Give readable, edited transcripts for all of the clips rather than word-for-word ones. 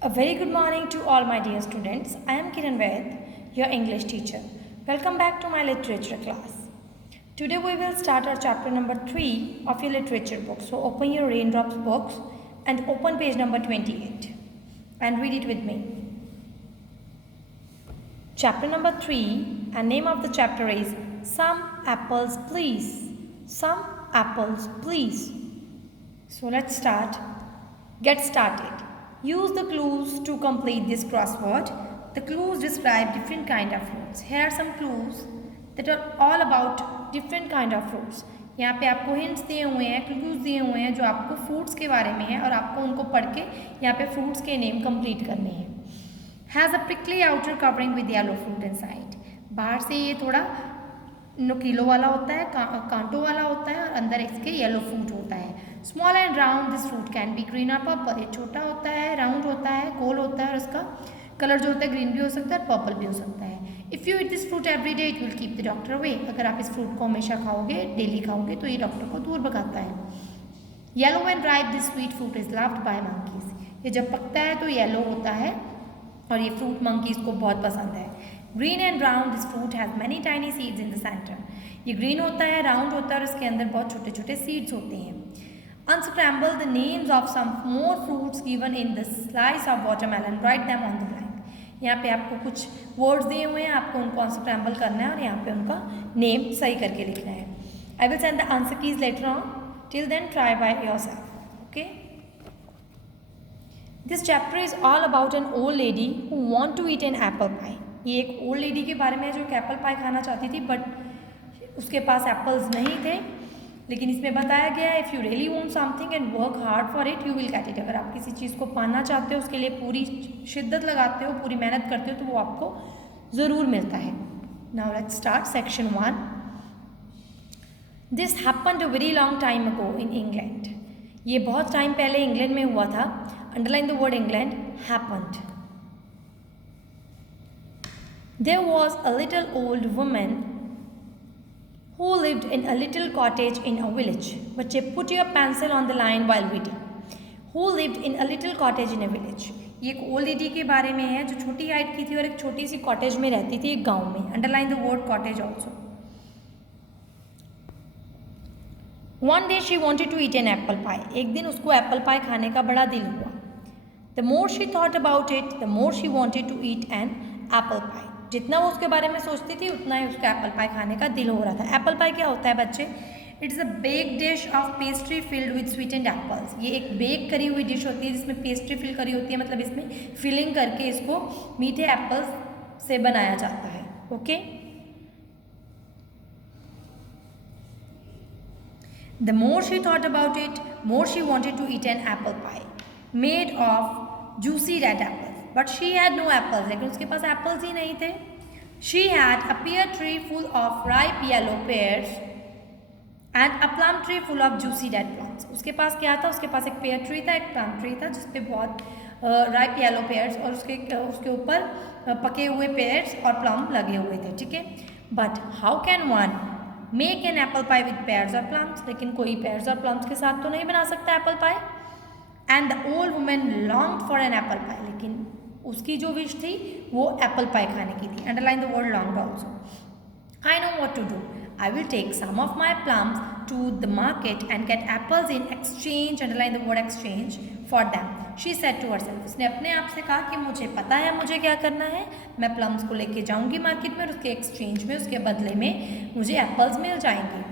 A very good morning to all my dear students. I am Kiran Vaid, your English teacher. Welcome back to my literature class. Today we will start our chapter number 3 of your literature book. So open your Raindrops books and open page number 28 and read it with me. Chapter number 3 and name of the chapter is Some Apples Please. Some Apples Please. So let's start. Get started. Use the clues to complete this crossword. The clues describe different kind of fruits. Here are some clues that are all about different kind of fruits. यहाँ पे आपको hints दिए हुए हैं, clues दिए हुए हैं जो आपको fruits के बारे में है और आपको उनको पढ़ के यहाँ पे fruits के name complete करने हैं. Has a prickly outer covering with yellow fruit inside. बाहर से ये थोड़ा नुकीलों वाला होता है, कांटों वाला होता है और अंदर इसके येलो फ्रूट होता है. Small and round this fruit can be green और पर्पल. ये छोटा होता है, राउंड होता है, गोल होता है और इसका कलर जो होता है ग्रीन भी हो सकता है, पर्पल भी हो सकता है. If you eat this fruit every day it will keep the doctor away. अगर आप इस फ्रूट को हमेशा खाओगे, डेली खाओगे तो ये डॉक्टर को दूर भगाता है. Yellow and ripe this sweet fruit is loved by monkeys. ये जब पकता है तो येलो होता है और ये फ्रूट मंकीज को बहुत पसंद है. Green and round this fruit has many tiny seeds in the centre. ये ग्रीन होता है, राउंड होता है और इसके अंदर बहुत छोटे छोटे सीड्स होते हैं. Unscramble the names of some more fruits given in the slice of watermelon. Write them on the blank. यहाँ पे आपको कुछ वर्ड्स दिए हुए हैं, आपको उनको अनस्क्रैम्बल करना है और यहाँ पे उनका नेम सही करके लिखना है. I will send the answer keys later on. Till then, try by yourself. Okay. This chapter is all about an old lady who want to eat an apple pie. ये एक ओल्ड लेडी के बारे में है जो एक apple pie खाना चाहती थी बट उसके पास एप्पल्स नहीं थे. लेकिन इसमें बताया गया है if you really want something and work hard for it you will get it. अगर आप किसी चीज़ को पाना चाहते हो, उसके लिए पूरी शिद्दत लगाते हो, पूरी मेहनत करते हो तो वो आपको ज़रूर मिलता है. Now let's start section 1. This happened a very long time ago in England. ये बहुत टाइम पहले इंग्लैंड में हुआ था. Underline the word England. Happened. There was a little old woman who lived in a little cottage in a village. बच्चे put your pencil on the line while reading. Who lived in a little cottage in a village. ये एक old lady के बारे में है जो छोटी height की थी और एक छोटी सी कॉटेज में रहती थी एक गांव में. Underline the word cottage also. One day she wanted to eat an apple pie. एक दिन उसको एप्पल पाई खाने का बड़ा दिल हुआ. The more she thought about it, the more she wanted to eat an apple pie. जितना वो उसके बारे में सोचती थी उतना ही उसका एप्पल पाई खाने का दिल हो रहा था. एप्पल पाई क्या होता है बच्चे? It's a bake dish of pastry filled with sweetened apples. ये एक बेक करी हुई डिश होती है जिसमें पेस्ट्री फिल करी होती है, मतलब इसमें फिलिंग करके इसको मीठे एप्पल्स से बनाया जाता है. Okay. The more she thought about it more she wanted to eat an apple pie made of juicy red apple. But she had no apples. लेकिन उसके पास एप्पल्स ही नहीं थे. She had a pear tree full of ripe yellow pears and a plum tree full of juicy red plums. उसके पास क्या था? उसके पास एक pear tree था, एक plum tree था जिसपे बहुत ripe yellow pears और उसके ऊपर पके हुए pears और plum लगे हुए थे. ठीक है. But how can one make an apple pie with pears or plums? लेकिन कोई pears और plums के साथ तो नहीं बना सकता apple pie. And the old woman longed for an apple pie. लेकिन उसकी जो विश थी वो एप्पल पाई खाने की थी. Underline the word long also. I know what to do. I will take some of my plums to the market and get apples in exchange. Underline the word exchange for them. She said to herself. उसने अपने आप से कहा कि मुझे पता है मुझे क्या करना है. मैं प्लम्स को लेके जाऊंगी मार्केट में और उसके एक्सचेंज में, उसके बदले में मुझे एप्पल्स मिल जाएंगे.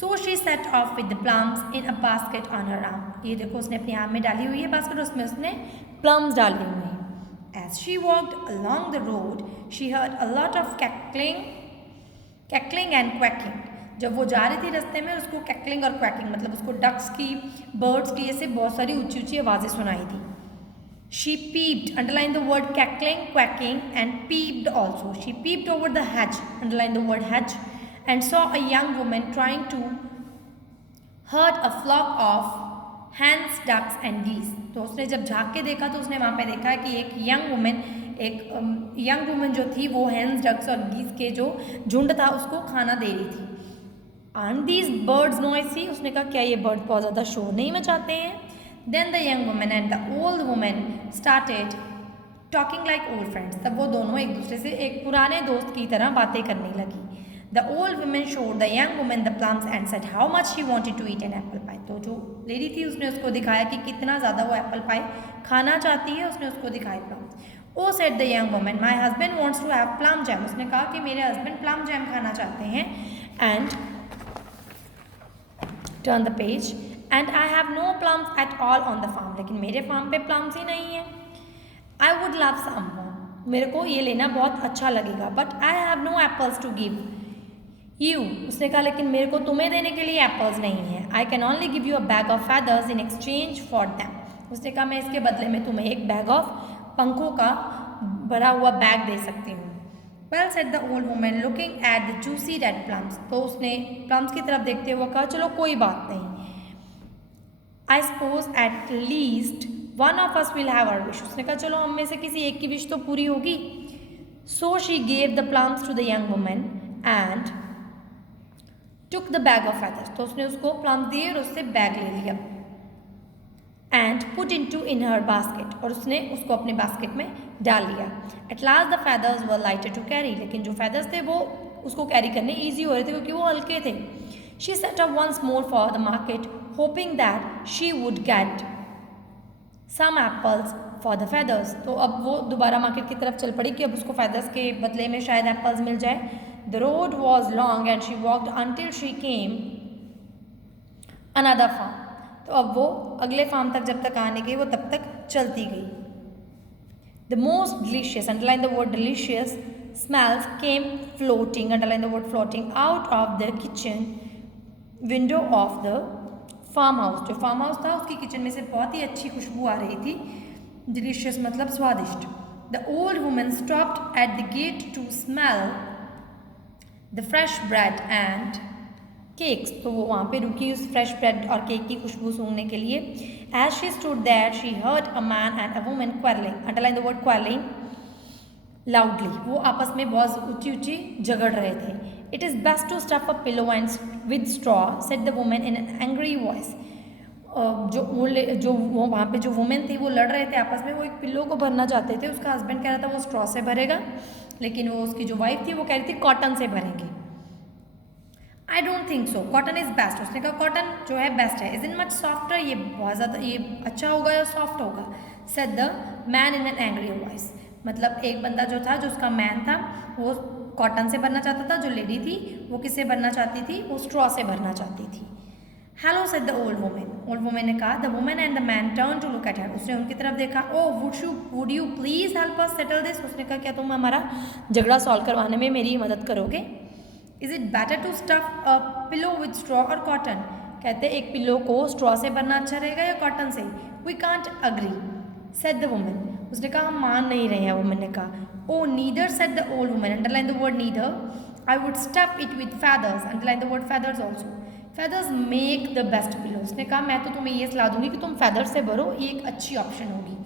So she said of with the plums in a basket on her arm. ये देखो उसने अपनी आर्म में डाली हुई है बास्केट, उसमें उसने प्लम्स डाले हुए हैं. As she walked along the road, she heard a lot of cackling and quacking. जब वो जा रही थी रास्ते में उसको cackling और quacking मतलब उसको ducks की, birds की ऐसे बहुत सारी ऊंची ऊंची आवाज़ें सुनाई थी. She peeped. Underline the word cackling, quacking and peeped also. She peeped over the hedge. Underline the word hedge and saw a young woman trying to herd a flock of hens, ducks and geese. तो उसने जब झाँक के देखा तो उसने वहाँ पे देखा कि एक यंग वुमेन जो थी वो हेन्स, डक्स और गीस के जो झुंड था उसको खाना दे रही थी. Aren't these birds noisy? उसने कहा क्या ये बर्ड बहुत ज़्यादा शोर नहीं मचाते हैं? Then the young woman and the old woman started talking like old friends. तब वो दोनों एक दूसरे से एक पुराने दोस्त की तरह बातें करने लगी. The old woman showed the young woman the plums and said how much she wanted to eat an apple pie. तो जो लेडी थी उसने उसको दिखाया कि कितना ज़्यादा वो एप्पल पाई खाना चाहती है. उसने उसको दिखाए plums. Oh said the young woman, my husband wants to have plum jam. उसने कहा कि मेरे husband plum jam खाना चाहते हैं. And turn the page. And I have no plums at all on the farm. लेकिन मेरे farm पे plums ही नहीं है. I would love some. मेरे को ये लेना बहुत अच्छा लगेगा. But I have no apples to give you. उसने कहा लेकिन मेरे को तुम्हें देने के लिए एप्पल्स नहीं है. I can only give you a bag of feathers in exchange for them. उसने कहा मैं इसके बदले में तुम्हें एक बैग ऑफ पंखों का भरा हुआ बैग दे सकती हूँ. Well said the old woman looking at the juicy red plums. तो उसने प्लम्स की तरफ देखते हुए कहा चलो कोई बात नहीं. I suppose at least one of us will have our wish. उसने कहा चलो हम में से किसी एक की विश तो पूरी होगी. So she gave the plums to the young woman and took the bag of feathers. तो उसने उसको प्लम्स दिए और उससे बैग ले लिया. And put into in her basket. और उसने उसको अपने बास्केट में डाल लिया. At last the feathers were lighter to carry. लेकिन जो feathers थे वो उसको कैरी करने ईजी हो रहे थे क्योंकि वो हल्के थे. She set off once more for the market, hoping that she would get some apples for the feathers. तो अब वो दोबारा मार्केट की तरफ चल पड़ी कि अब उसको feathers के बदले में शायद एप्पल्स मिल जाए. The road was long and she walked until she came another farm. तो अब वो अगले फार्म तक जब तक आने गई वो तब तक चलती गई. The most delicious, underline the word delicious, smells came floating, underline the word floating, out of the kitchen window of the farmhouse. जो फार्म हाउस था उसकी किचन में से बहुत ही अच्छी खुशबू आ रही थी. Delicious मतलब स्वादिष्ट. The old woman stopped at the gate to smell the fresh bread and cakes. तो वो वहाँ पे रुकी उस फ्रेश ब्रेड और केक की खुशबू सूंघने के लिए. As she stood there, she heard a man and a woman quarreling. Underline the word quarreling. Loudly. वो आपस में बहुत ऊंची झगड़ रहे थे. It is best to stuff a pillow and with straw, said the woman in an angry voice. जो वो वहाँ पे जो वुमेन थी वो लड़ रहे थे आपस में. वो एक पिल्लो को भरना चाहते थे. उसका हस्बैंड कह रहा था वो स्ट्रॉ से भरेगा लेकिन वो उसकी जो वाइफ थी वो कह रही थी कॉटन से भरेंगे. I don't think so, cotton is best. उसने कहा कॉटन जो है बेस्ट है. इज इन मच सॉफ्टर, ये बहुत ज़्यादा ये अच्छा होगा या सॉफ्ट होगा. Said the man in an angry voice. मतलब एक बंदा जो था जो उसका मैन था वो कॉटन से भरना चाहता था. जो लेडी थी वो किससे भरना चाहती थी? वो स्ट्रॉ से भरना चाहती थी. Hello said the old women. Old women ने कहा. The women and the man turn to look at her. उसने उनकी तरफ देखा. Oh would you please help us settle this. उसने कहा क्या तुम हमारा झगड़ा सॉल्व करवाने में मेरी मदद करोगे? Is it better to stuff a pillow with straw और कॉटन. कहते एक पिलो को स्ट्रॉ से भरना अच्छा रहेगा या कॉटन से? We can't agree said the women. उसने कहा हम मान नहीं रहे हैं. वुमेन ने कहा. Oh neither said the old women. Underline the word neither. I would stuff it with feathers. Underline the word feathers also. Feathers make the best pillow. उसने कहा मैं तो तुम्हें ये सलाह दूंगी कि तुम फैदर से भरो, ये एक अच्छी ऑप्शन होगी.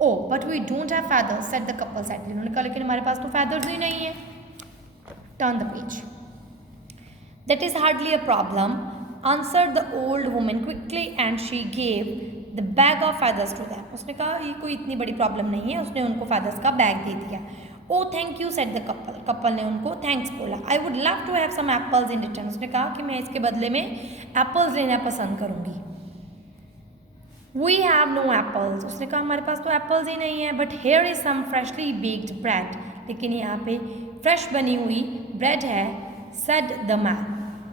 Oh but we don't have feathers said the couple sadly. उन्होंने कहा लेकिन हमारे पास तो फैदर्स ही नहीं है. Turn the page. That is hardly a problem answered the old women quickly and she gave the bag of feathers to them. उसने कहा ये कोई इतनी बड़ी प्रॉब्लम नहीं है. उसने उनको फैदर्स का बैग दे दिया. Oh thank you said the couple. Couple ने उनको थैंक्स बोला. I would love to have some apples in return. उसने कहा कि मैं इसके बदले में एप्पल्स लेना पसंद करूँगी. We have no apples. उसने कहा हमारे पास तो एप्पल्स ही नहीं है. But here is some freshly baked bread. लेकिन यहाँ पे फ्रेश बनी हुई ब्रेड है. Said the man.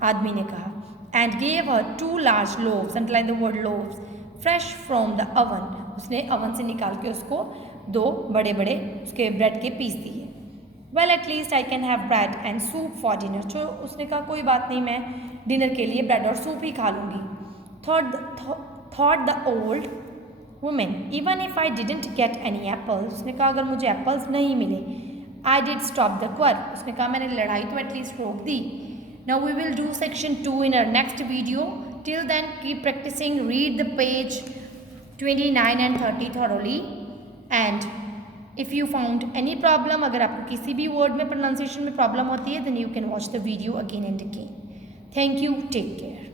आदमी ने कहा. And gave her 2 large loaves. Underline the word loaves. Fresh from the oven. उसने अवन से निकाल के उसको 2 बड़े बड़े उसके ब्रेड के पीस दिए. Well at least I can have bread and soup for dinner. जो उसने कहा कोई बात नहीं मैं डिनर के लिए ब्रेड और सूप ही खा लूँगी. Thought the old women. Even if I didn't get any apples. उसने कहा अगर मुझे एप्पल्स नहीं मिले. I did stop the quarrel. उसने कहा मैंने लड़ाई तो एटलीस्ट रोक दी. Now we will do section 2 in our next video. Till then keep practising. Read the page 29 and 30 thoroughly. And if you found any problem, अगर आपको किसी भी वर्ड में प्रोनाउंसिएशन में प्रॉब्लम होती है then you can watch the video again and again. Thank you. Take care.